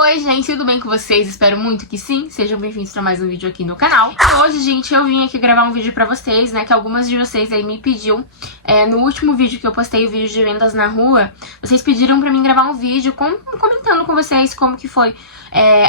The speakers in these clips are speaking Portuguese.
Oi gente, tudo bem com vocês? Espero muito que sim. Sejam bem-vindos para mais um vídeo aqui no canal. E hoje, gente, eu vim aqui gravar um vídeo pra vocês, né, que algumas de vocês aí me pediu. No último vídeo que eu postei, o vídeo de vendas na rua, vocês pediram pra mim gravar um vídeo comentando com vocês como que foi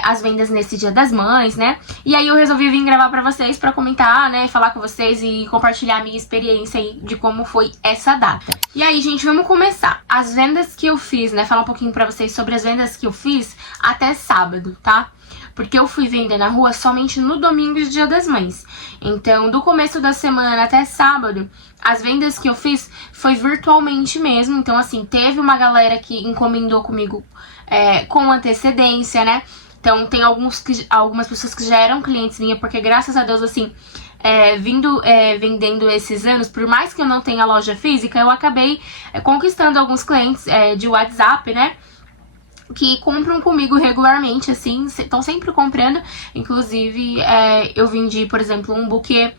as vendas nesse Dia das Mães, né? E aí eu resolvi vir gravar pra vocês pra comentar, né, falar com vocês e compartilhar a minha experiência aí de como foi essa data. E aí, gente, vamos começar. As vendas que eu fiz, né, falar um pouquinho pra vocês sobre as vendas que eu fiz até sábado, tá? Porque eu fui vender na rua somente no domingo e Dia das Mães. Então, do começo da semana até sábado, as vendas que eu fiz foi virtualmente mesmo. Então, assim, teve uma galera que encomendou comigo com antecedência, né? Então, tem algumas pessoas que já eram clientes minhas, porque graças a Deus, assim, vendendo esses anos, por mais que eu não tenha loja física, eu acabei conquistando alguns clientes de WhatsApp, né? Que compram comigo regularmente, assim, estão sempre comprando. Inclusive, eu vendi, por exemplo, um buquê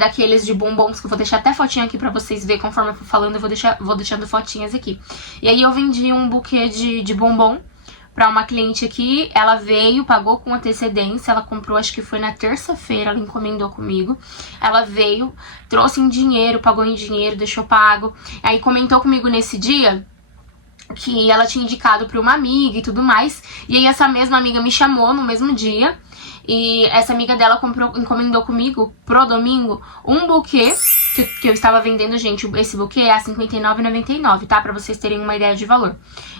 daqueles de bombons, que eu vou deixar até fotinha aqui pra vocês verem. Conforme eu for falando, eu vou deixando fotinhas aqui. E aí eu vendi um buquê de bombom pra uma cliente aqui. Ela veio, pagou com antecedência, ela comprou, acho que foi na terça-feira, ela encomendou comigo. Ela veio, trouxe em dinheiro, pagou em dinheiro, deixou pago. Aí comentou comigo nesse dia que ela tinha indicado pra uma amiga e tudo mais. E aí essa mesma amiga me chamou no mesmo dia. E essa amiga dela encomendou comigo pro domingo um buquê que eu estava vendendo, gente. Esse buquê é a R$ 59,99, tá? Pra vocês terem uma ideia de valor.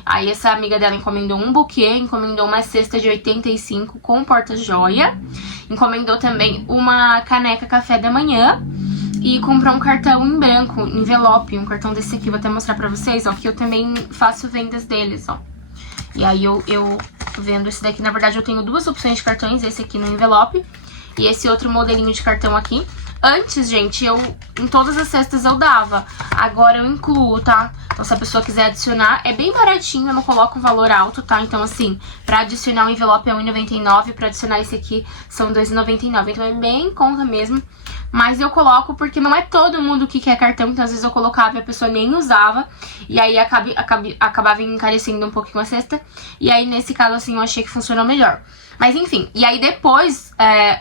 Aí essa amiga dela encomendou um buquê, encomendou uma cesta de 85 com porta-joia. Encomendou também uma caneca café da manhã. E comprou um cartão em branco, envelope, um cartão desse aqui, vou até mostrar pra vocês, ó, que eu também faço vendas deles, ó. E aí eu vendo esse daqui, na verdade eu tenho duas opções de cartões, esse aqui no envelope e esse outro modelinho de cartão aqui. Antes, gente, em todas as cestas eu dava, agora eu incluo, tá? Então se a pessoa quiser adicionar, é bem baratinho, eu não coloco um valor alto, tá? Então assim, pra adicionar o envelope é R$ 1,99, pra adicionar esse aqui são R$ 2,99, então é bem em conta mesmo. Mas eu coloco porque não é todo mundo que quer cartão, então às vezes eu colocava e a pessoa nem usava. E aí acabava encarecendo um pouquinho a cesta. E aí nesse caso assim eu achei que funcionou melhor. Mas enfim, e aí depois,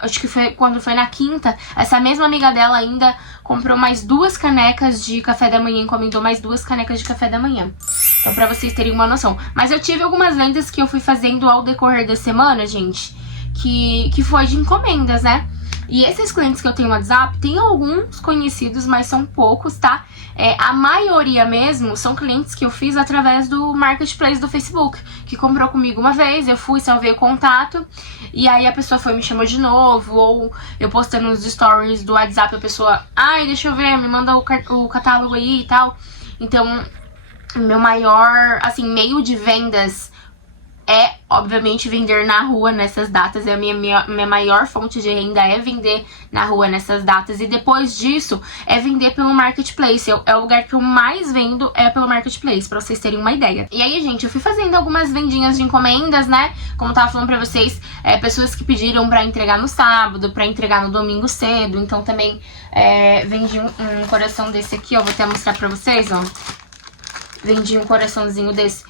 acho que foi quando foi na quinta, essa mesma amiga dela ainda comprou mais 2 canecas de café da manhã, encomendou mais 2 canecas de café da manhã. Então pra vocês terem uma noção. Mas eu tive algumas vendas que eu fui fazendo ao decorrer da semana, gente, que foi de encomendas, né? E esses clientes que eu tenho no WhatsApp, tem alguns conhecidos, mas são poucos, tá? A maioria mesmo são clientes que eu fiz através do Marketplace do Facebook, que comprou comigo uma vez, eu fui, salvei o contato, e aí a pessoa foi e me chamou de novo, ou eu postando nos stories do WhatsApp, a pessoa, ai, deixa eu ver, me manda o catálogo aí e tal. Então, meu maior, assim, meio de vendas obviamente, vender na rua nessas datas. A minha maior fonte de renda é vender na rua nessas datas. E depois disso, é vender pelo Marketplace. É o lugar que eu mais vendo, pelo Marketplace, pra vocês terem uma ideia. E aí, gente, eu fui fazendo algumas vendinhas de encomendas, né? Como eu tava falando pra vocês, pessoas que pediram pra entregar no sábado, pra entregar no domingo cedo. Então, também vendi um coração desse aqui, ó. Vou até mostrar pra vocês, ó. Vendi um coraçãozinho desse,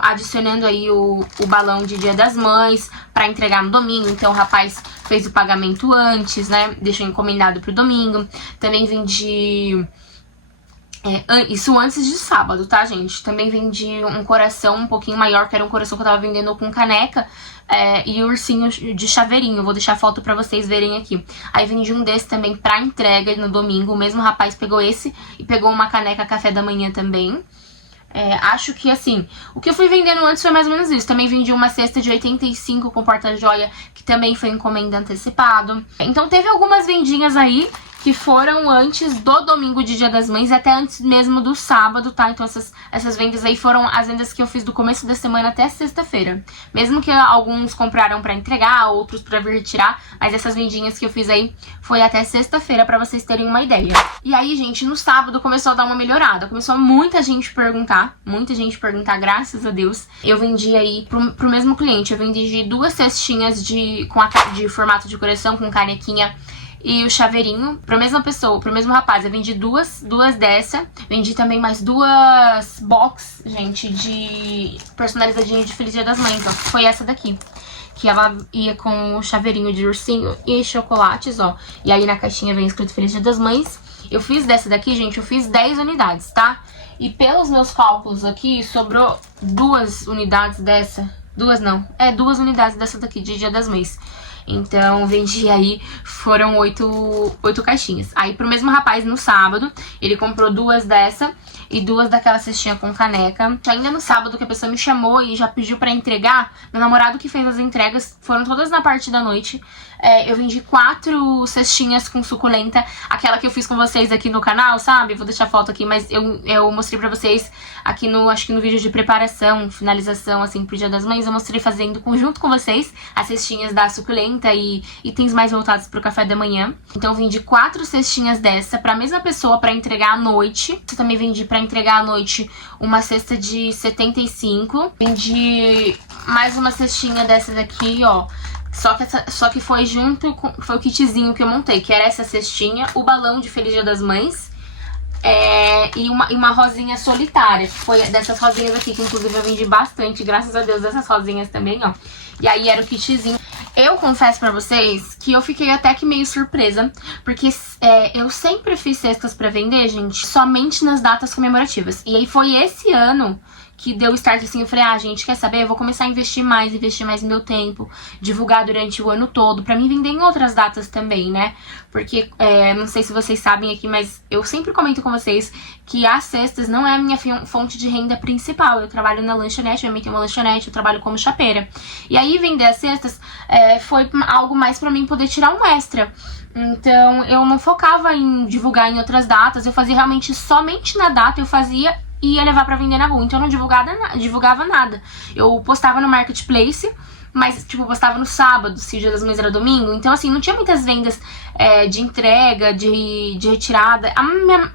adicionando aí o balão de Dia das Mães pra entregar no domingo. Então o rapaz fez o pagamento antes, né? Deixou encomendado pro domingo. Também vendi isso antes de sábado, tá, gente? Também vendi um coração um pouquinho maior, que era um coração que eu tava vendendo com caneca e ursinho de chaveirinho. Vou deixar a foto pra vocês verem aqui. Aí vendi um desse também pra entrega no domingo. O mesmo rapaz pegou esse e pegou uma caneca café da manhã também. Acho que assim, o que eu fui vendendo antes foi mais ou menos isso. Também vendi uma cesta de 85 com porta-joia, que também foi encomenda antecipado. Então teve algumas vendinhas aí que foram antes do domingo de Dia das Mães, até antes mesmo do sábado, tá? Então essas vendas aí foram as vendas que eu fiz do começo da semana até sexta-feira. Mesmo que alguns compraram pra entregar, outros pra vir retirar, mas essas vendinhas que eu fiz aí foi até sexta-feira, pra vocês terem uma ideia. E aí, gente, no sábado começou a dar uma melhorada, começou muita gente perguntar, graças a Deus. Eu vendi aí pro mesmo cliente, eu vendi 2 cestinhas de formato de coração com canequinha e o chaveirinho pra mesma pessoa, pro mesmo rapaz. Eu vendi duas dessa. Vendi também mais 2 box, gente, de personalizadinho de Feliz Dia das Mães, ó. Foi essa daqui. Que ela ia com o chaveirinho de ursinho e chocolates, ó. E aí na caixinha vem escrito Feliz Dia das Mães. Eu fiz dessa daqui, gente, eu fiz 10 unidades, tá? E pelos meus cálculos aqui, sobrou 2 unidades dessa. 2 não, 2 unidades dessa daqui de Dia das Mães. Então, vendi aí, foram 8 caixinhas. Aí, pro mesmo rapaz, no sábado, ele comprou 2 dessa e 2 daquela cestinha com caneca. Ainda no sábado, que a pessoa me chamou e já pediu pra entregar, meu namorado que fez as entregas, foram todas na parte da noite. Eu vendi 4 cestinhas com suculenta, aquela que eu fiz com vocês aqui no canal, sabe? Vou deixar a foto aqui, mas eu mostrei pra vocês aqui acho que no vídeo de preparação, finalização, assim, pro Dia das Mães, eu mostrei fazendo junto com vocês as cestinhas da suculenta e itens mais voltados pro café da manhã. Então eu vendi 4 cestinhas dessa pra mesma pessoa pra entregar à noite. Eu também vendi pra entregar à noite uma cesta de 75. Vendi mais uma cestinha dessa daqui, ó. Só que foi junto com... Foi o kitzinho que eu montei, que era essa cestinha, o balão de Feliz Dia das Mães e uma rosinha solitária, que foi dessas rosinhas aqui, que inclusive eu vendi bastante, graças a Deus, dessas rosinhas também, ó. E aí era o kitzinho. Eu confesso pra vocês que eu fiquei até que meio surpresa, porque eu sempre fiz cestas pra vender, gente, somente nas datas comemorativas. E aí foi esse ano que deu o start assim, eu falei, gente, quer saber? Eu vou começar a investir mais meu tempo, divulgar durante o ano todo, pra mim vender em outras datas também, né? Porque, não sei se vocês sabem aqui, mas eu sempre comento com vocês que as cestas não é a minha fonte de renda principal. Eu trabalho na lanchonete, eu tenho uma lanchonete, eu trabalho como chapeira. E aí vender as cestas foi algo mais pra mim poder tirar um extra. Então, eu não focava em divulgar em outras datas, eu fazia realmente somente na data, eu fazia e ia levar pra vender na rua. Então eu não divulgava nada. Eu postava no Marketplace, mas, tipo, postava no sábado, se o Dia das Mães era domingo. Então, assim, não tinha muitas vendas de entrega, de retirada.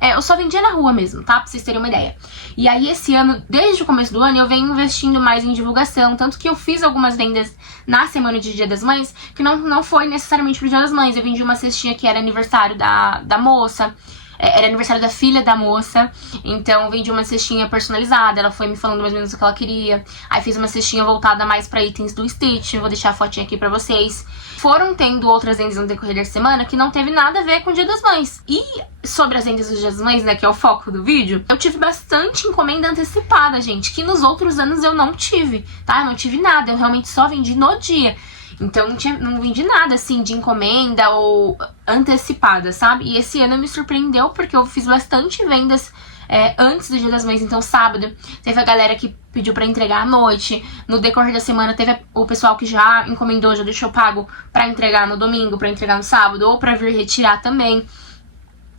Eu só vendia na rua mesmo, tá? Pra vocês terem uma ideia. E aí, esse ano, desde o começo do ano, eu venho investindo mais em divulgação. Tanto que eu fiz algumas vendas na semana de Dia das Mães, que não foi necessariamente pro Dia das Mães. Eu vendi uma cestinha que era aniversário da moça. Era aniversário da filha da moça, então eu vendi uma cestinha personalizada, ela foi me falando mais ou menos o que ela queria. Aí fiz uma cestinha voltada mais pra itens do Stitch, vou deixar a fotinha aqui pra vocês. Foram tendo outras vendas no decorrer da semana que não teve nada a ver com o Dia das Mães. E sobre as vendas do Dia das Mães, né, que é o foco do vídeo, eu tive bastante encomenda antecipada, gente, que nos outros anos eu não tive, tá? Eu não tive nada, eu realmente só vendi no dia. Então não vendi nada assim de encomenda ou antecipada, sabe? E esse ano me surpreendeu porque eu fiz bastante vendas antes do Dia das Mães. Então sábado teve a galera que pediu pra entregar à noite. No decorrer da semana teve o pessoal que já encomendou, já deixou pago pra entregar no domingo, pra entregar no sábado ou pra vir retirar também.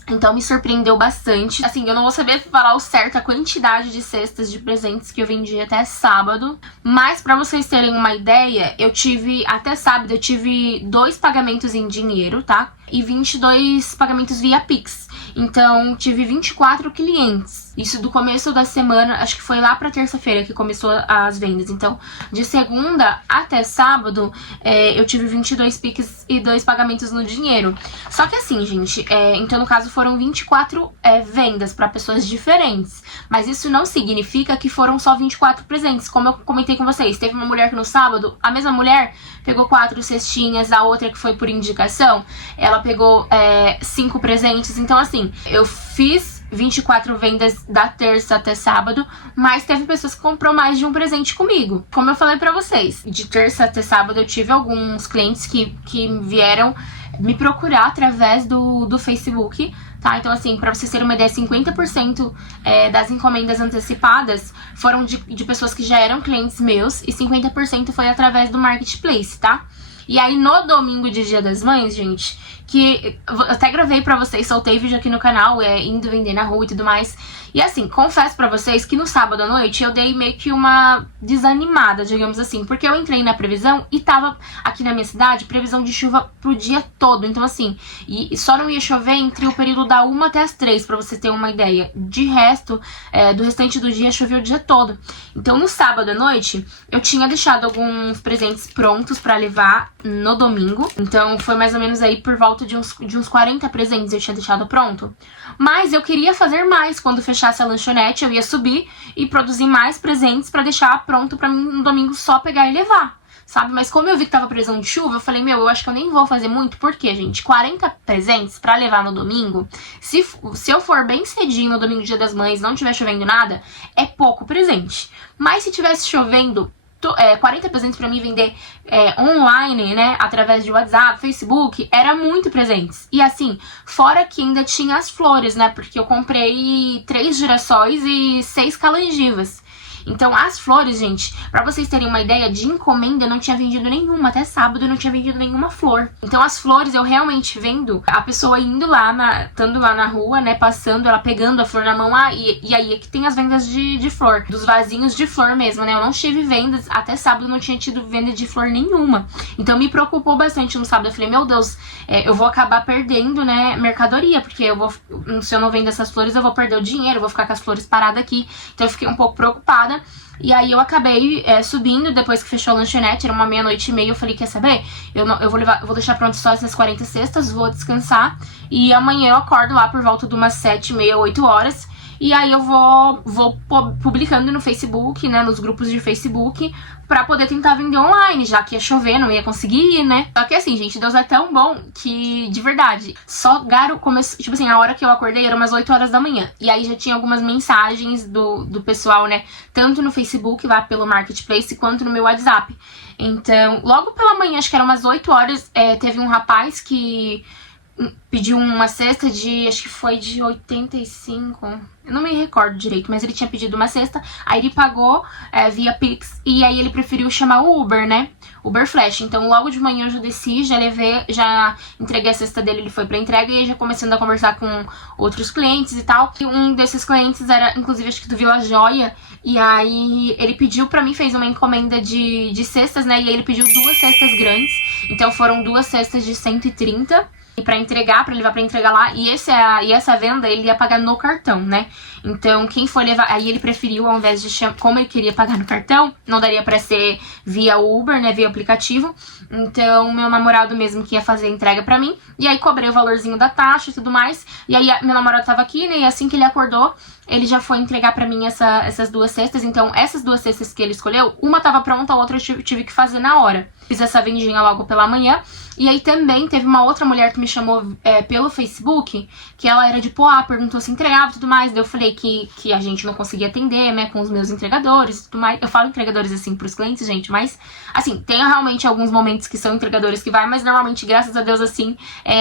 Então me surpreendeu bastante. Assim, eu não vou saber falar o certo a quantidade de cestas de presentes que eu vendi até sábado. Mas pra vocês terem uma ideia, até sábado eu tive 2 pagamentos em dinheiro, tá? E 22 pagamentos via Pix. Então, tive 24 clientes. Isso do começo da semana, acho que foi lá pra terça-feira que começou as vendas. Então, de segunda até sábado, eu tive 22 Pix e 2 pagamentos no dinheiro. Só que assim, gente, então no caso foram 24 vendas pra pessoas diferentes. Mas isso não significa que foram só 24 presentes. Como eu comentei com vocês, teve uma mulher que no sábado, a mesma mulher pegou 4 cestinhas, a outra que foi por indicação, ela pegou 5 presentes. Então assim, eu fiz 24 vendas da terça até sábado, mas teve pessoas que comprou mais de um presente comigo. Como eu falei pra vocês, de terça até sábado eu tive alguns clientes que vieram me procurar através do Facebook, tá? Então assim, pra vocês terem uma ideia, 50% das encomendas antecipadas foram de pessoas que já eram clientes meus e 50% foi através do Marketplace, tá? E aí no domingo de Dia das Mães, gente, que eu até gravei pra vocês, soltei vídeo aqui no canal, indo vender na rua e tudo mais. E assim, confesso pra vocês que no sábado à noite eu dei meio que uma desanimada, digamos assim, porque eu entrei na previsão e tava aqui na minha cidade previsão de chuva pro dia todo. Então assim, e só não ia chover entre o período da 1 até as 3, pra vocês terem uma ideia. De resto, do restante do dia choveu o dia todo. Então no sábado à noite eu tinha deixado alguns presentes prontos pra levar no domingo. Então foi mais ou menos aí por volta de uns 40 presentes eu tinha deixado pronto. Mas eu queria fazer mais. Quando fechasse a lanchonete, eu ia subir e produzir mais presentes pra deixar pronto pra mim no domingo só pegar e levar, sabe? Mas como eu vi que tava previsão de chuva, eu falei, eu acho que eu nem vou fazer muito. Por quê, gente? 40 presentes pra levar no domingo, se eu for bem cedinho no domingo, Dia das Mães, não tiver chovendo nada, é pouco presente. Mas se tivesse chovendo 40 presentes pra mim vender online, né, através de WhatsApp, Facebook, era muito presentes. E assim, fora que ainda tinha as flores, né, porque eu comprei 3 girassóis e 6 calangivas. Então, as flores, gente, pra vocês terem uma ideia, de encomenda eu não tinha vendido nenhuma. Até sábado eu não tinha vendido nenhuma flor. Então, as flores eu realmente vendo a pessoa indo lá, estando lá na rua, né, passando, ela pegando a flor na mão. E aí é que tem as vendas de flor, dos vasinhos de flor mesmo, né? Eu não tive vendas, até sábado eu não tinha tido venda de flor nenhuma. Então, me preocupou bastante no sábado. Eu falei, meu Deus, eu vou acabar perdendo, né, mercadoria, porque se eu não vendo essas flores, eu vou perder o dinheiro, eu vou ficar com as flores paradas aqui. Então, eu fiquei um pouco preocupada. E aí eu acabei subindo, depois que fechou a lanchonete, era uma 00:30, eu falei, quer saber? Eu vou deixar pronto só essas 40 cestas, vou descansar. E amanhã eu acordo lá por volta de umas 7:30, 8 horas. E aí eu vou publicando no Facebook, né, nos grupos de Facebook, pra poder tentar vender online, já que ia chover, não ia conseguir ir, né? Só que assim, gente, Deus é tão bom que, de verdade, só começou, tipo assim, a hora que eu acordei era umas 8 horas da manhã. E aí já tinha algumas mensagens do pessoal, né, tanto no Facebook, lá pelo Marketplace, quanto no meu WhatsApp. Então, logo pela manhã, acho que era umas 8 horas, teve um rapaz que pediu uma cesta acho que foi de 85, eu não me recordo direito, mas ele tinha pedido uma cesta, aí ele pagou via Pix, e aí ele preferiu chamar o Uber, né, Uber Flash. Então logo de manhã eu já desci, já entreguei a cesta dele, ele foi pra entrega, e já começando a conversar com outros clientes e tal. E um desses clientes era, inclusive, acho que do Vila Joia, e aí ele pediu pra mim, fez uma encomenda de cestas, né, e aí ele pediu 2 cestas grandes, então foram 2 cestas de 130, e pra levar pra entregar lá, e essa venda ele ia pagar no cartão, né? Então quem for levar, aí ele preferiu, ao invés de como ele queria pagar no cartão, não daria pra ser via Uber, né, via aplicativo. Então meu namorado mesmo que ia fazer a entrega pra mim, e aí cobrei o valorzinho da taxa e tudo mais. E aí meu namorado tava aqui, né, e assim que ele acordou, ele já foi entregar pra mim essas 2 cestas. Então essas 2 cestas que ele escolheu, uma tava pronta, a outra eu tive que fazer na hora. Fiz essa vendinha logo pela manhã. E aí também teve uma outra mulher que me chamou pelo Facebook, que ela era de Poá, perguntou se entregava e tudo mais. Daí eu falei que a gente não conseguia atender, né, com os meus entregadores e tudo mais. Eu falo entregadores assim pros clientes, gente, mas assim, tem realmente alguns momentos que são entregadores que vai, mas normalmente, graças a Deus, assim,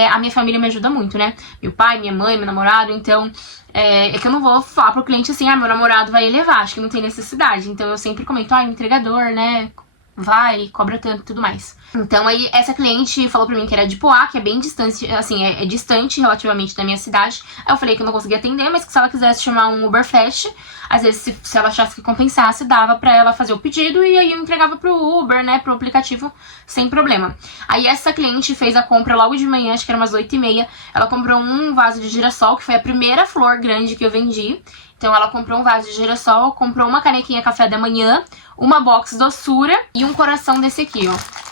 a minha família me ajuda muito, né? Meu pai, minha mãe, meu namorado, então é que eu não vou falar pro cliente assim, meu namorado vai levar, acho que não tem necessidade. Então eu sempre comento, entregador, né, vai, cobra tanto e tudo mais. Então aí essa cliente falou pra mim que era de Poá, que é bem distante, assim, é distante relativamente da minha cidade. Aí eu falei que eu não conseguia atender, mas que se ela quisesse chamar um Uber Flash, às vezes se ela achasse que compensasse, dava pra ela fazer o pedido e aí eu entregava pro Uber, né, pro aplicativo, sem problema. Aí essa cliente fez a compra logo de manhã, acho que era umas 8:30, ela comprou um vaso de girassol, que foi a primeira flor grande que eu vendi. Então ela comprou um vaso de girassol, comprou uma canequinha café da manhã, uma box doçura e um coração desse aqui, ó.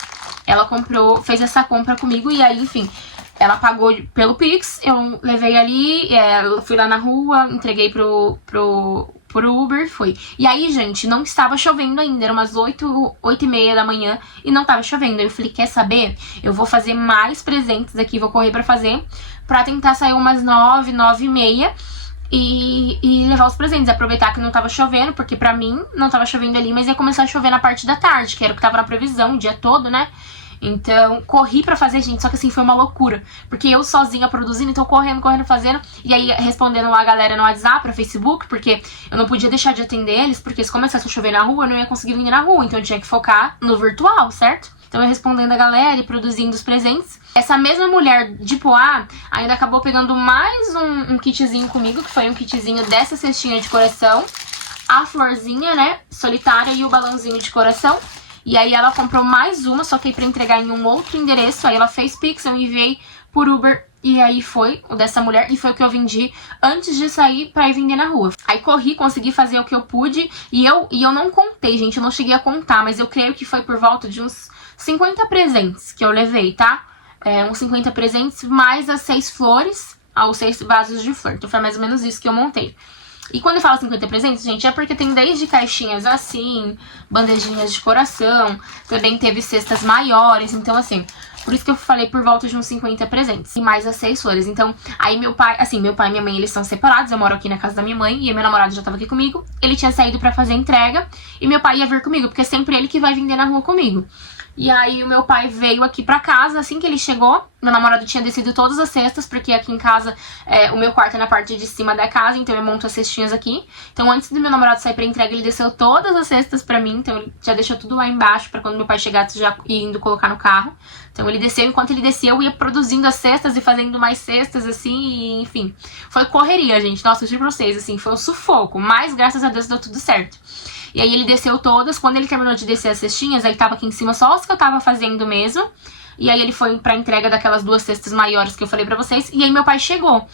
Ela fez essa compra comigo e aí, enfim, ela pagou pelo Pix, eu levei ali, fui lá na rua, entreguei pro Uber, foi. E aí, gente, não estava chovendo ainda, era umas 8:30 da manhã e não estava chovendo. Eu falei, quer saber? Eu vou fazer mais presentes aqui, vou correr pra fazer, pra tentar sair umas 9:30. E levar os presentes, aproveitar que não tava chovendo, porque pra mim não tava chovendo ali, mas ia começar a chover na parte da tarde, que era o que tava na previsão o dia todo, né? Então, corri pra fazer, gente, só que assim, foi uma loucura. Porque eu sozinha produzindo, então correndo, fazendo. E aí, respondendo a galera no WhatsApp, no Facebook, porque eu não podia deixar de atender eles, porque se começasse a chover na rua, eu não ia conseguir vender na rua. Então eu tinha que focar no virtual, certo? Então eu respondendo a galera e produzindo os presentes. Essa mesma mulher de Poá ainda acabou pegando mais um kitzinho comigo, que foi um kitzinho dessa cestinha de coração, a florzinha, né, solitária e o balãozinho de coração. E aí ela comprou mais uma, só que aí pra entregar em um outro endereço. Aí ela fez Pix, eu enviei por Uber. E aí foi o dessa mulher, e foi o que eu vendi antes de sair pra ir vender na rua. Aí corri, consegui fazer o que eu pude. E eu não contei, gente, eu não cheguei a contar. Mas eu creio que foi por volta de uns 50 presentes que eu levei, tá? Uns 50 presentes, mais as 6 flores, aos 6 vasos de flor. Então foi mais ou menos isso que eu montei. E quando eu falo 50 presentes, gente, é porque tem desde caixinhas assim, bandejinhas de coração, também teve cestas maiores, então assim, por isso que eu falei por volta de uns 50 presentes. E mais as 6 flores. Então, aí meu pai e minha mãe, eles são separados, eu moro aqui na casa da minha mãe, e meu namorado já tava aqui comigo, ele tinha saído pra fazer a entrega, e meu pai ia vir comigo, porque é sempre ele que vai vender na rua comigo. E aí o meu pai veio aqui pra casa, assim que ele chegou, meu namorado tinha descido todas as cestas, porque aqui em casa, o meu quarto é na parte de cima da casa, então eu monto as cestinhas aqui. Então antes do meu namorado sair pra entrega, ele desceu todas as cestas pra mim, então ele já deixou tudo lá embaixo, pra quando meu pai chegasse já ir indo colocar no carro. Então ele desceu, enquanto ele descia eu ia produzindo as cestas e fazendo mais cestas, assim, e, enfim. Foi correria, gente, nossa, eu juro pra vocês, assim, foi um sufoco, mas graças a Deus deu tudo certo. E aí ele desceu todas, quando ele terminou de descer as cestinhas, aí tava aqui em cima só as que eu tava fazendo mesmo. E aí ele foi pra entrega daquelas 2 cestas maiores que eu falei pra vocês, e aí meu pai chegou.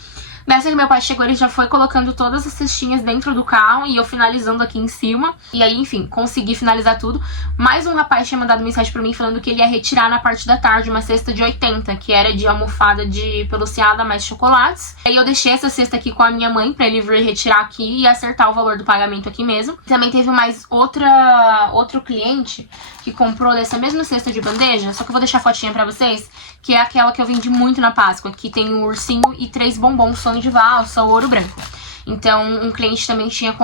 Nessa que meu pai chegou, ele já foi colocando todas as cestinhas dentro do carro e eu finalizando aqui em cima. E aí, enfim, consegui finalizar tudo. Mais um rapaz tinha mandado mensagem pra mim falando que ele ia retirar na parte da tarde uma cesta de 80, que era de almofada de peluciada mais chocolates. Aí eu deixei essa cesta aqui com a minha mãe pra ele vir retirar aqui e acertar o valor do pagamento aqui mesmo. Também teve mais outro cliente que comprou dessa mesma cesta de bandeja, só que eu vou deixar a fotinha pra vocês, que é aquela que eu vendi muito na Páscoa, que tem um ursinho e 3 bombons, sonho de valsa, ouro branco. Então, um cliente também tinha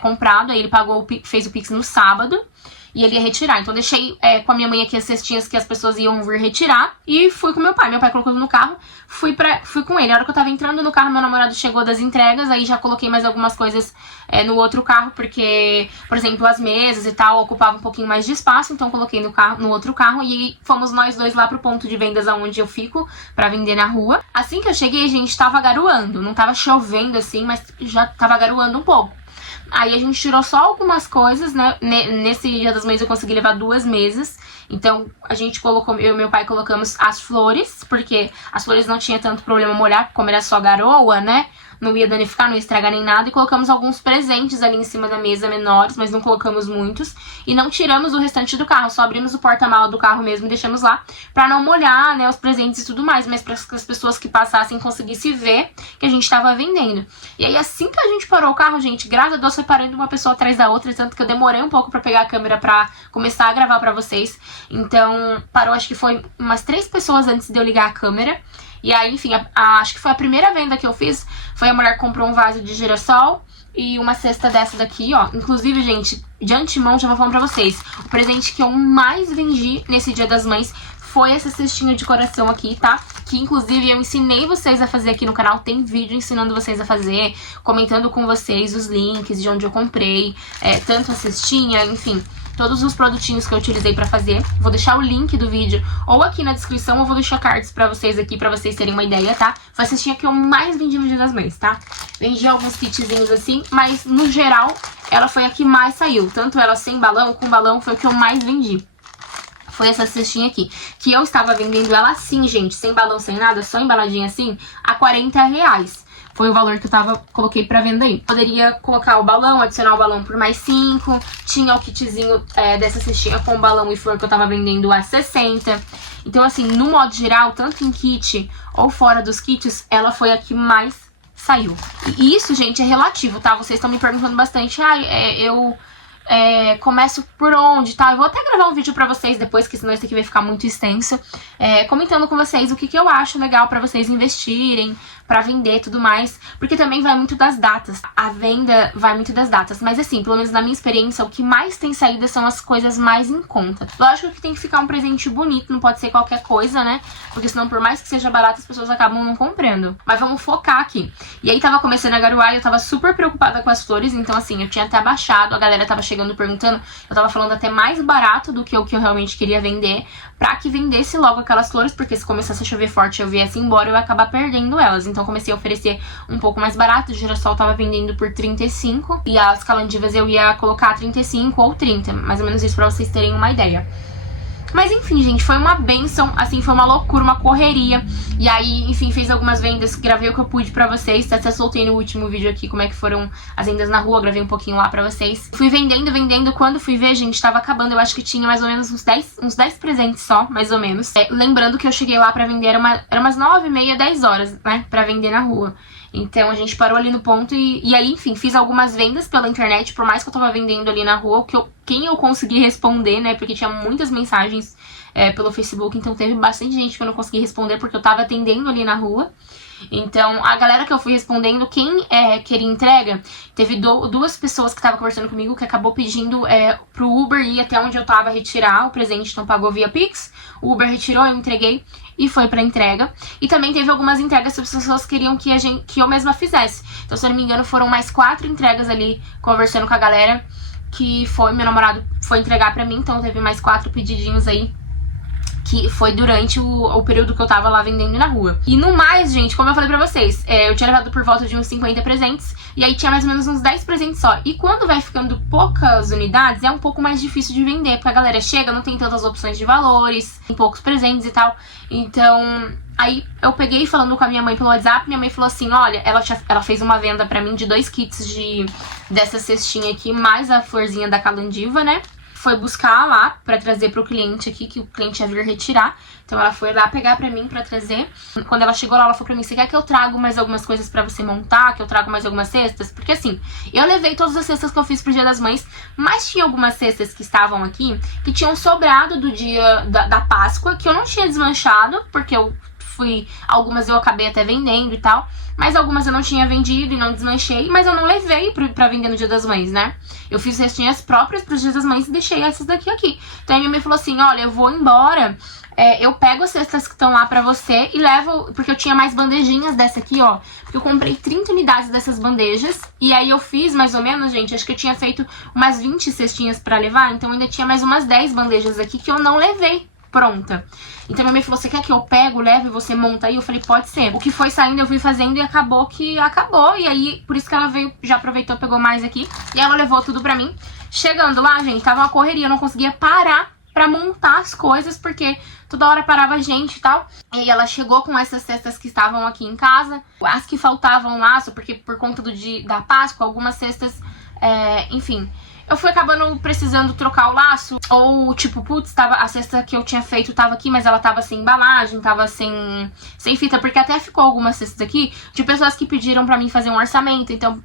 comprado, aí ele fez o Pix no sábado, e ele ia retirar. Então, deixei com a minha mãe aqui as cestinhas que as pessoas iam vir retirar, e fui com meu pai. Meu pai colocou no carro, fui com ele. A hora que eu tava entrando no carro, meu namorado chegou das entregas, aí já coloquei mais algumas coisas no outro carro, porque, por exemplo, as mesas e tal ocupavam um pouquinho mais de espaço, então coloquei no outro carro e fomos nós dois lá pro ponto de vendas aonde eu fico pra vender na rua. Assim que eu cheguei, gente, tava garoando, não tava chovendo assim, mas já tava garoando um pouco. Aí a gente tirou só algumas coisas, né? Nesse Dia das Mães eu consegui levar 2 mesas. Então a gente colocou, eu e meu pai colocamos as flores, porque as flores não tinha tanto problema molhar, como era só garoa, né? Não ia danificar, não ia estragar nem nada. E colocamos alguns presentes ali em cima da mesa, menores, mas não colocamos muitos. E não tiramos o restante do carro, só abrimos o porta-mala do carro mesmo e deixamos lá. Pra não molhar, né, os presentes e tudo mais, mas para que as pessoas que passassem conseguissem ver que a gente tava vendendo. E aí assim que a gente parou o carro, gente, graças a Deus foi parando uma pessoa atrás da outra, tanto que eu demorei um pouco pra pegar a câmera pra começar a gravar pra vocês. Então parou, acho que foi umas 3 pessoas antes de eu ligar a câmera. E aí, enfim, acho que foi a primeira venda que eu fiz. Foi a mulher que comprou um vaso de girassol e uma cesta dessa daqui, ó. Inclusive, gente, de antemão já vou falando pra vocês, o presente que eu mais vendi nesse Dia das Mães foi essa cestinha de coração aqui, tá? Que inclusive eu ensinei vocês a fazer aqui no canal. Tem vídeo ensinando vocês a fazer, comentando com vocês os links de onde eu comprei, tanto a cestinha, enfim, todos os produtinhos que eu utilizei pra fazer. Vou deixar o link do vídeo ou aqui na descrição, ou vou deixar cards pra vocês aqui, pra vocês terem uma ideia, tá? Foi a cestinha que eu mais vendi no Dia das Mães, tá? Vendi alguns kitzinhos assim, mas no geral ela foi a que mais saiu. Tanto ela sem balão, com balão, foi o que eu mais vendi. Foi essa cestinha aqui, que eu estava vendendo ela assim, gente, sem balão, sem nada, só embaladinha assim, a R$40. Foi o valor que eu coloquei pra venda aí. Poderia colocar o balão, adicionar o balão por mais 5. Tinha o kitzinho dessa cestinha com balão e flor que eu tava vendendo a 60. Então, assim, no modo geral, tanto em kit ou fora dos kits, ela foi a que mais saiu. E isso, gente, é relativo, tá? Vocês estão me perguntando bastante, começo por onde, tá? Eu vou até gravar um vídeo pra vocês depois, que senão esse aqui vai ficar muito extenso, comentando com vocês o que eu acho legal pra vocês investirem, pra vender e tudo mais, porque também vai muito das datas. A venda vai muito das datas, mas assim, pelo menos na minha experiência, o que mais tem saída são as coisas mais em conta. Lógico que tem que ficar um presente bonito, não pode ser qualquer coisa, né? Porque senão, por mais que seja barato, as pessoas acabam não comprando. Mas vamos focar aqui. E aí tava começando a garoar e eu tava super preocupada com as flores, então assim, eu tinha até baixado, a galera tava chegando perguntando, eu tava falando até mais barato do que o que eu realmente queria vender, pra que vendesse logo aquelas flores, porque se começasse a chover forte e eu viesse embora, eu ia acabar perdendo elas. Então comecei a oferecer um pouco mais barato, o girassol tava vendendo por 35 e as calendivas eu ia colocar 35 ou 30, mais ou menos isso pra vocês terem uma ideia. Mas enfim, gente, foi uma bênção, assim, foi uma loucura, uma correria. E aí, enfim, fiz algumas vendas, gravei o que eu pude pra vocês. Até soltei no último vídeo aqui como é que foram as vendas na rua, gravei um pouquinho lá pra vocês. Fui vendendo, quando fui ver, gente, tava acabando. Eu acho que tinha mais ou menos uns 10 presentes só, mais ou menos. Lembrando que eu cheguei lá pra vender, era umas 9h30, 10 horas, né, pra vender na rua. Então a gente parou ali no ponto e aí, enfim, fiz algumas vendas pela internet, por mais que eu tava vendendo ali na rua, quem eu consegui responder, né, porque tinha muitas mensagens pelo Facebook, então teve bastante gente que eu não consegui responder porque eu tava atendendo ali na rua. Então, a galera que eu fui respondendo, quem queria entrega, teve duas pessoas que estavam conversando comigo que acabou pedindo pro Uber ir até onde eu tava retirar o presente, então pagou via Pix, o Uber retirou, eu entreguei e foi pra entrega. E também teve algumas entregas que as pessoas queriam que eu mesma fizesse. Então, se eu não me engano, foram mais 4 entregas ali, conversando com a galera, que meu namorado foi entregar pra mim, então teve mais 4 pedidinhos aí, que foi durante o período que eu tava lá vendendo na rua. E no mais, gente, como eu falei pra vocês, eu tinha levado por volta de uns 50 presentes, e aí tinha mais ou menos uns 10 presentes só. E quando vai ficando poucas unidades, é um pouco mais difícil de vender, porque a galera chega, não tem tantas opções de valores, tem poucos presentes e tal. Então, aí eu peguei falando com a minha mãe pelo WhatsApp, minha mãe falou assim, olha, ela fez uma venda pra mim de 2 kits dessa cestinha aqui, mais a florzinha da calandiva, né? Foi buscar lá pra trazer pro cliente aqui, que o cliente ia vir retirar. Então ela foi lá pegar pra mim pra trazer. Quando ela chegou lá, ela falou pra mim, você quer que eu trago mais algumas coisas pra você montar? Que eu trago mais algumas cestas? Porque assim, eu levei todas as cestas que eu fiz pro Dia das Mães, mas tinha algumas cestas que estavam aqui, que tinham sobrado do dia da Páscoa, que eu não tinha desmanchado, porque algumas eu acabei até vendendo e tal, mas algumas eu não tinha vendido e não desmanchei, mas eu não levei pra vender no Dia das Mães, né? Eu fiz cestinhas próprias pros Dias das Mães e deixei essas daqui aqui. Então a minha mãe falou assim, olha, eu vou embora, eu pego as cestas que estão lá pra você e levo, porque eu tinha mais bandejinhas dessa aqui, ó, porque eu comprei 30 unidades dessas bandejas, e aí eu fiz mais ou menos, gente, acho que eu tinha feito umas 20 cestinhas pra levar, então ainda tinha mais umas 10 bandejas aqui que eu não levei pronta. Então minha mãe falou, você quer que eu pego, leve e você monta aí? Eu falei, pode ser. O que foi saindo eu fui fazendo e acabou. E aí, por isso que ela veio, já aproveitou, pegou mais aqui. E ela levou tudo pra mim. Chegando lá, gente, tava uma correria, eu não conseguia parar pra montar as coisas, porque toda hora parava gente e tal. E aí ela chegou com essas cestas que estavam aqui em casa. As que faltavam laço, porque por conta da Páscoa, algumas cestas, enfim, eu fui acabando precisando trocar o laço, ou tipo, putz, a cesta que eu tinha feito tava aqui, mas ela tava sem embalagem, tava sem fita, porque até ficou algumas cestas aqui de pessoas que pediram pra mim fazer um orçamento, então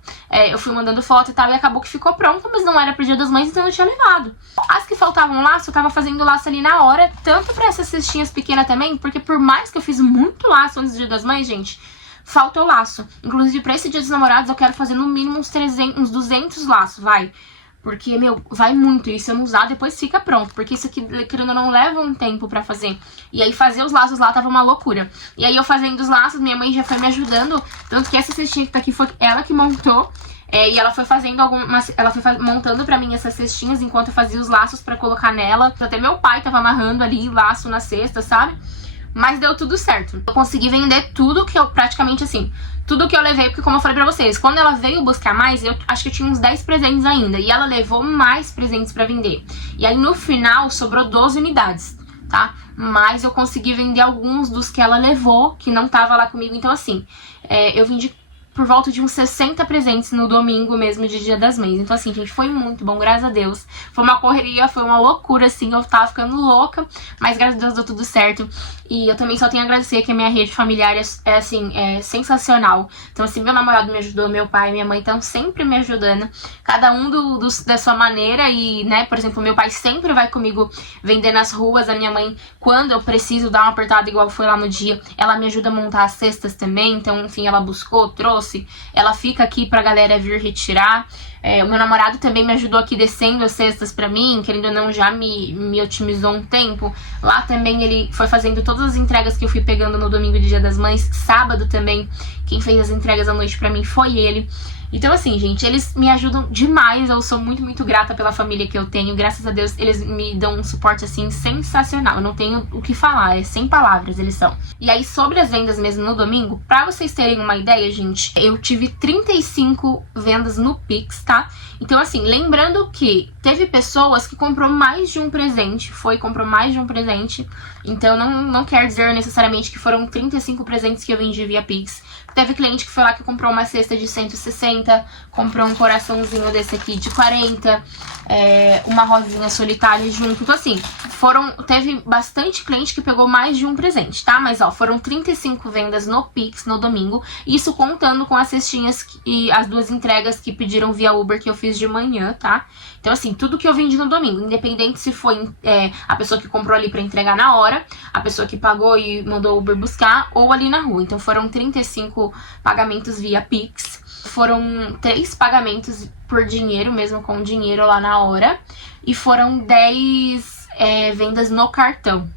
eu fui mandando foto e tal, e acabou que ficou pronto, mas não era pro Dia das Mães, então eu tinha levado. As que faltavam laço, eu tava fazendo laço ali na hora, tanto pra essas cestinhas pequenas também, porque por mais que eu fiz muito laço antes do Dia das Mães, gente, faltou laço. Inclusive, pra esse Dia dos Namorados, eu quero fazer no mínimo uns 200 laços, vai. Porque, meu, vai muito. E se eu não usar, depois fica pronto. Porque isso aqui, querendo ou não, leva um tempo pra fazer. E aí fazer os laços lá tava uma loucura. E aí eu fazendo os laços, minha mãe já foi me ajudando. Tanto que essa cestinha que tá aqui foi ela que montou. E ela foi fazendo montando pra mim essas cestinhas enquanto eu fazia os laços pra colocar nela. Até meu pai tava amarrando ali laço na cesta, sabe? Mas deu tudo certo. Eu consegui vender tudo que eu, praticamente assim, tudo que eu levei, porque como eu falei pra vocês, quando ela veio buscar mais, eu acho que eu tinha uns 10 presentes ainda. E ela levou mais presentes pra vender. E aí no final sobrou 12 unidades, tá? Mas eu consegui vender alguns dos que ela levou, que não tava lá comigo. Então assim, eu vendi por volta de uns 60 presentes no domingo mesmo de Dia das Mães. Então assim, gente, foi muito bom, graças a Deus. Foi uma correria, foi uma loucura, assim, eu tava ficando louca, mas graças a Deus deu tudo certo. E eu também só tenho a agradecer que a minha rede familiar é sensacional. Então assim, meu namorado me ajudou, meu pai, minha mãe estão sempre me ajudando. Cada um da sua maneira e, né, por exemplo, meu pai sempre vai comigo vender nas ruas. A minha mãe, quando eu preciso dar uma apertada igual foi lá no dia, ela me ajuda a montar as cestas também. Então, enfim, ela buscou, trouxe. Ela fica aqui pra galera vir retirar. O meu namorado também me ajudou aqui descendo as cestas pra mim, querendo ou não, já me otimizou um tempo. Lá também ele foi fazendo todas as entregas que eu fui pegando no domingo de Dia das Mães. Sábado também, quem fez as entregas à noite pra mim foi ele. Então assim, gente, eles me ajudam demais, eu sou muito, muito grata pela família que eu tenho, graças a Deus eles me dão um suporte assim sensacional, eu não tenho o que falar, é sem palavras eles são. E aí sobre as vendas mesmo no domingo, pra vocês terem uma ideia, gente, eu tive 35 vendas no Pix, tá? Então assim, lembrando que teve pessoas que comprou mais de um presente, comprou mais de um presente, então não quer dizer necessariamente que foram 35 presentes que eu vendi via Pix. Teve cliente que foi lá que comprou uma cesta de 160, comprou um coraçãozinho desse aqui de 40, uma rosinha solitária junto. Então assim, teve bastante cliente que pegou mais de um presente, tá? Mas ó, foram 35 vendas no Pix no domingo, isso contando com as cestinhas e as 2 entregas que pediram via Uber que eu fiz de manhã, tá? Então assim, tudo que eu vendi no domingo, independente se foi a pessoa que comprou ali pra entregar na hora, a pessoa que pagou e mandou o Uber buscar, ou ali na rua. Então foram 35 pagamentos via Pix, foram 3 pagamentos por dinheiro, mesmo com dinheiro lá na hora, e foram 10 vendas no cartão.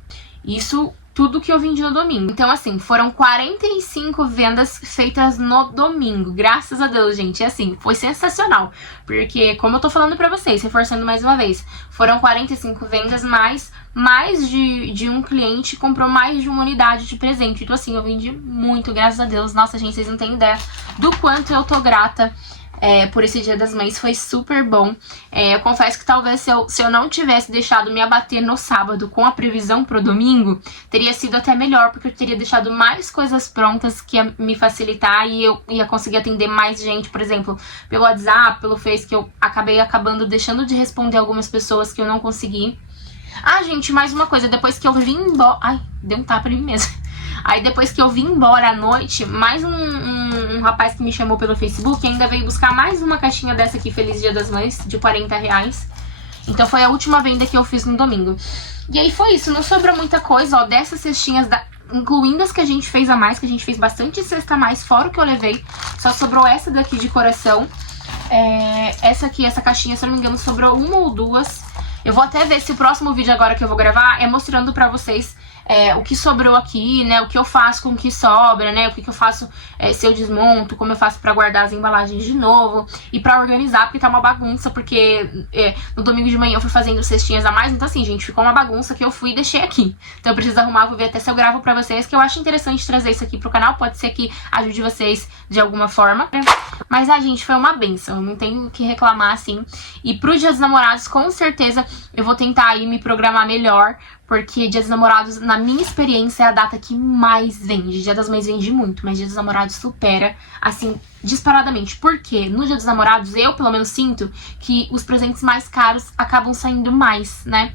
Isso tudo que eu vendi no domingo. Então assim, foram 45 vendas feitas no domingo. Graças a Deus, gente. E assim, foi sensacional. Porque, como eu tô falando pra vocês, reforçando mais uma vez, foram 45 vendas, mais de um cliente comprou mais de uma unidade de presente. Então assim, eu vendi muito, graças a Deus. Nossa, gente, vocês não têm ideia do quanto eu tô grata por esse Dia das Mães, foi super bom. Eu confesso que talvez se eu não tivesse deixado me abater no sábado com a previsão pro domingo, teria sido até melhor, porque eu teria deixado mais coisas prontas que ia me facilitar e eu ia conseguir atender mais gente, por exemplo, pelo WhatsApp, pelo Face, que eu acabando deixando de responder algumas pessoas que eu não consegui. Ah, gente, mais uma coisa, depois que eu vim embora... Ai, deu um tapa em mim mesmo. Aí depois que eu vim embora à noite, mais um rapaz que me chamou pelo Facebook ainda veio buscar mais uma caixinha dessa aqui, Feliz Dia das Mães, de R$40. Então foi a última venda que eu fiz no domingo. E aí foi isso, não sobrou muita coisa, ó, dessas cestinhas, incluindo as que a gente fez a mais, que a gente fez bastante cesta a mais, fora o que eu levei. Só sobrou essa daqui de coração. Essa aqui, essa caixinha, se eu não me engano, sobrou 1 ou 2. Eu vou até ver se o próximo vídeo agora que eu vou gravar é mostrando pra vocês o que sobrou aqui, né, o que eu faço com o que sobra, né, o que eu faço se eu desmonto, como eu faço pra guardar as embalagens de novo e pra organizar, porque tá uma bagunça, porque no domingo de manhã eu fui fazendo cestinhas a mais, então assim, gente, ficou uma bagunça que eu fui e deixei aqui. Então eu preciso arrumar, vou ver até se eu gravo pra vocês, que eu acho interessante trazer isso aqui pro canal, pode ser que ajude vocês de alguma forma. Mas, gente, foi uma benção, não tenho o que reclamar, assim. E pro Dia dos Namorados, com certeza, eu vou tentar aí me programar melhor, porque Dia dos Namorados, na minha experiência, é a data que mais vende. Dia das Mães vende muito, mas Dia dos Namorados supera, assim, disparadamente. Porque no Dia dos Namorados, eu pelo menos sinto que os presentes mais caros acabam saindo mais, né?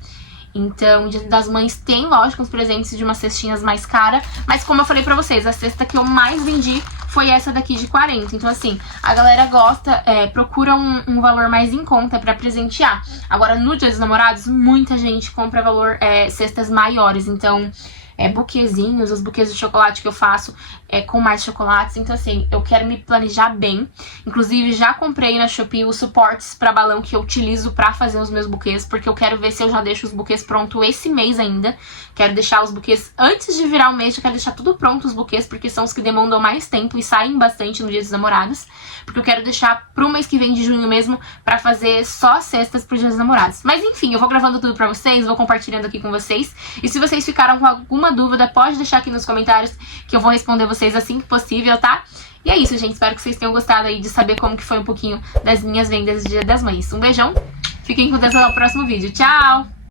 Então, Dia das Mães tem, lógico, uns presentes de umas cestinhas mais caras, mas como eu falei pra vocês, a cesta que eu mais vendi foi essa daqui de 40. Então, assim, a galera gosta, procura um valor mais em conta pra presentear. Agora, no Dia dos Namorados, muita gente compra cestas maiores, então... buquezinhos, os buquês de chocolate que eu faço com mais chocolates. Então assim, eu quero me planejar bem. Inclusive já comprei na Shopee os suportes pra balão que eu utilizo pra fazer os meus buquês, porque eu quero ver se eu já deixo os buquês pronto esse mês ainda. Quero deixar os buquês antes de virar o mês, eu quero deixar tudo pronto os buquês, porque são os que demandam mais tempo e saem bastante no Dia dos Namorados. Porque eu quero deixar pro mês que vem de junho mesmo pra fazer só cestas pro Dia dos Namorados. Mas enfim, eu vou gravando tudo pra vocês, vou compartilhando aqui com vocês. E se vocês ficaram com alguma dúvida, pode deixar aqui nos comentários que eu vou responder vocês assim que possível, tá? E é isso, gente. Espero que vocês tenham gostado aí de saber como que foi um pouquinho das minhas vendas de Dia das Mães. Um beijão, fiquem com Deus, até o próximo vídeo. Tchau!